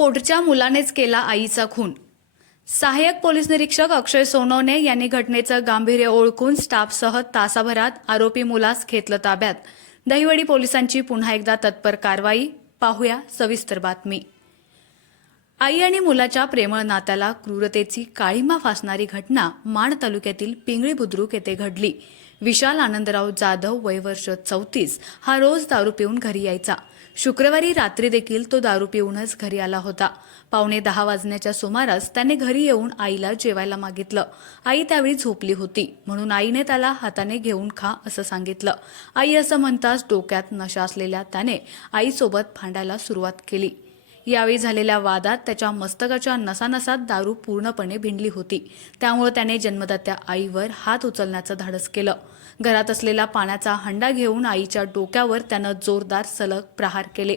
पोटच्या मुलानेच केला आईचा खून. सहाय्यक पोलीस निरीक्षक अक्षय सोनवणे यांनी घटनेचं गांभीर्य ओळखून स्टाफसह तासाभरात आरोपी मुलास घेतलं ताब्यात. दहिवडी पोलिसांची पुन्हा एकदा तत्पर कारवाई. पाहूया सविस्तर बातमी. आई आणि मुलाच्या प्रेमळ नात्याला क्रूरतेची काळिमा फासणारी घटना माण तालुक्यातील पिंगळी बुद्रुक येथे घडली. विशाल आनंदराव जाधव वय वर्ष 34 हा रोज दारू पिऊन घरी यायचा. शुक्रवारी रात्री देखील तो दारू पिऊनच घरी आला होता. 9:15 वाजण्याच्या सुमारास त्याने घरी येऊन आईला जेवायला मागितलं. आई त्यावेळी झोपली होती, म्हणून आईने त्याला हाताने घेऊन खा असं सांगितलं. आई असं म्हणताच डोक्यात नशा असलेल्या त्याने आईसोबत भांडायला सुरुवात केली. यावेळी झालेल्या वादात त्याच्या मस्तकाच्या नसानसात दारू पूर्णपणे भिनली होती. त्यामुळे त्याने जन्मदात्या आईवर हात उचलण्याचं धाडस केलं. घरात असलेला पाण्याचा हंडा घेऊन आईच्या डोक्यावर त्यानं जोरदार सलग प्रहार केले.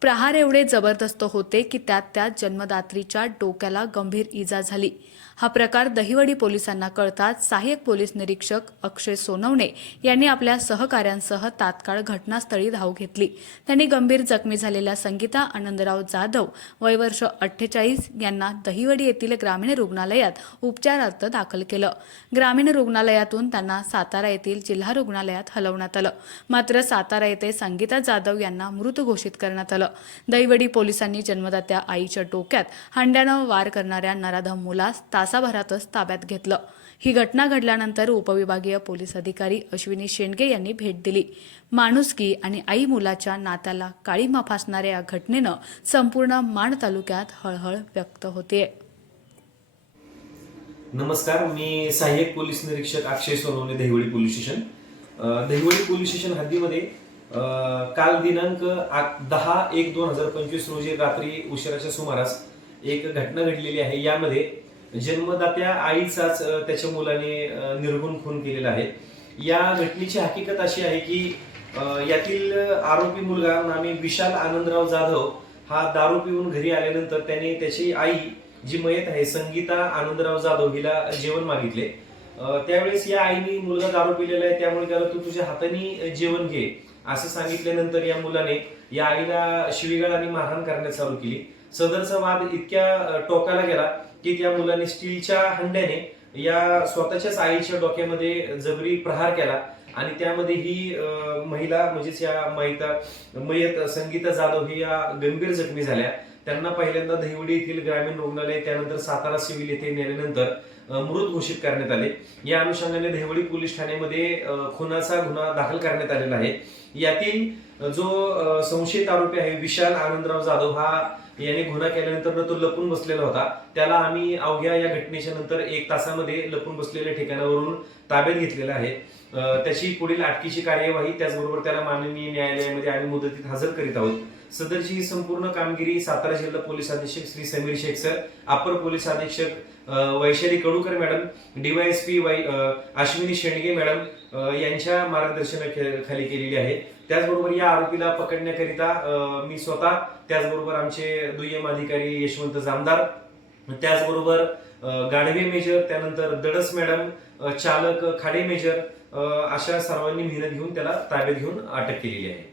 प्रहार एवढे जबरदस्त होते की त्यात जन्मदात्रीच्या डोक्याला गंभीर इजा झाली. हा प्रकार दहिवडी पोलिसांना कळताच सहाय्यक पोलीस निरीक्षक अक्षय सोनवणे यांनी आपल्या सहकाऱ्यांसह तात्काळ घटनास्थळी धाव घेतली. त्यांनी गंभीर जखमी झालेल्या संगीता आनंदराव जाधव वय वर्ष 48 यांना दहिवडी येथील ग्रामीण रुग्णालयात उपचारार्थ दाखल केलं. ग्रामीण रुग्णालयातून त्यांना सातारा येथील जिल्हा रुग्णालयात हलवण्यात आलं. मात्र सातारा येथे संगीता जाधव यांना मृत घोषित करण्यात आलं. दहिवडी पोलिसांनी जन्मदात्या आईच्या डोक्यात हंड्यानं वार करणाऱ्या नराधम मुलास तासाभरातच ताब्यात घेतलं. ही घटना घडल्यानंतर उपविभागीय पोलीस अधिकारी अश्विनी शेंडगे यांनी भेट दिली. माणुसकी आणि आई मुलाच्या नात्याला काळिमा फासणाऱ्या या घटनेनं संपूर्ण माण तालुक्यात हळहळ व्यक्त होते. नमस्कार, मी सहाय्यक पोलीस निरीक्षक Akshay Sonawane, Dahiwadi police station. Dahiwadi police station हद्दीमध्ये काल दिनांक 10/1/2025 रोजी रात्री उशिराच्या सुमारास एक घटना घडलेली आहे. यामध्ये जन्मदात्या आईचाच त्याच्या मुलाने निर्गुण खून केलेला आहे. या घटनेची हकीकत अशी आहे की यातील आरोपी मुलगा नामी विशाल आनंदराव जाधव हा दारू पिऊन घरी आल्यानंतर त्याने त्याची आई जी मयत आहे संगीता आनंदराव जाधव हिला जेवण मागितले. त्यावेळेस या आईने मुलगा दारू पिलेला आहे त्यामुळे त्याला तू तुझ्या हाताने जेवण घे असं सांगितल्यानंतर या मुलाने या आईला शिवीगाळ आणि मारहाण करण्यास चालू केली. सदरचा वाद इतक्या टोकाला गेला की त्या मुलाने स्टीलच्या हंड्याने या स्वतःच्याच आईच्या डोक्यामध्ये जबरी प्रहार केला आणि त्यामध्ये ही महिला म्हणजेच या मयत संगीता जाधव ही या गंभीर जखमी झाल्या. त्यांना पहिल्यांदा दहिवडी येथील ग्रामीण रुग्णालय त्यानंतर सातारा सिव्हिल येथे नेल्यानंतर मृत घोषित करण्यात आले. या अनुषंगाने दहिवडी पोलीस ठाण्यामध्ये खुनाचा गुन्हा दाखल करण्यात आलेला आहे. यातील जो संशयित आरोपी आहे विशाल आनंदराव जाधव हा याने गुन्हा केल्यानंतर तो लपून बसलेला होता. त्याला आम्ही अवघ्या या घटनेच्या नंतर 1 तासामध्ये लपून बसलेल्या ठिकाणावरून ताब्यात घेतलेला आहे. त्याची पुढील अटकेची कार्यवाही त्याचबरोबर त्याला माननीय न्यायालयामध्ये आम्ही मुदतीत हजर करीत आहोत. सदरची ही संपूर्ण कामगिरी सातारा जिल्हा पोलीस अधीक्षक श्री समीर शेख सर, अपर पोलीस अधीक्षक Vaishali Kadukar madam, DYSP Ashwini Shendge madam यांच्या मार्गदर्शनाखाली केलेली आहे. त्याचबरोबर या आरोपीला पकडण्याकरिता मी स्वतः, त्याचबरोबर आमचे दुय्यम अधिकारी यशवंत जामदार, त्याचबरोबर गाढवे मेजर, त्यानंतर दडस मॅडम, चालक खाडे मेजर अशा सर्वांनी मेहनत घेऊन त्याला ताब्यात घेऊन अटक केलेली आहे.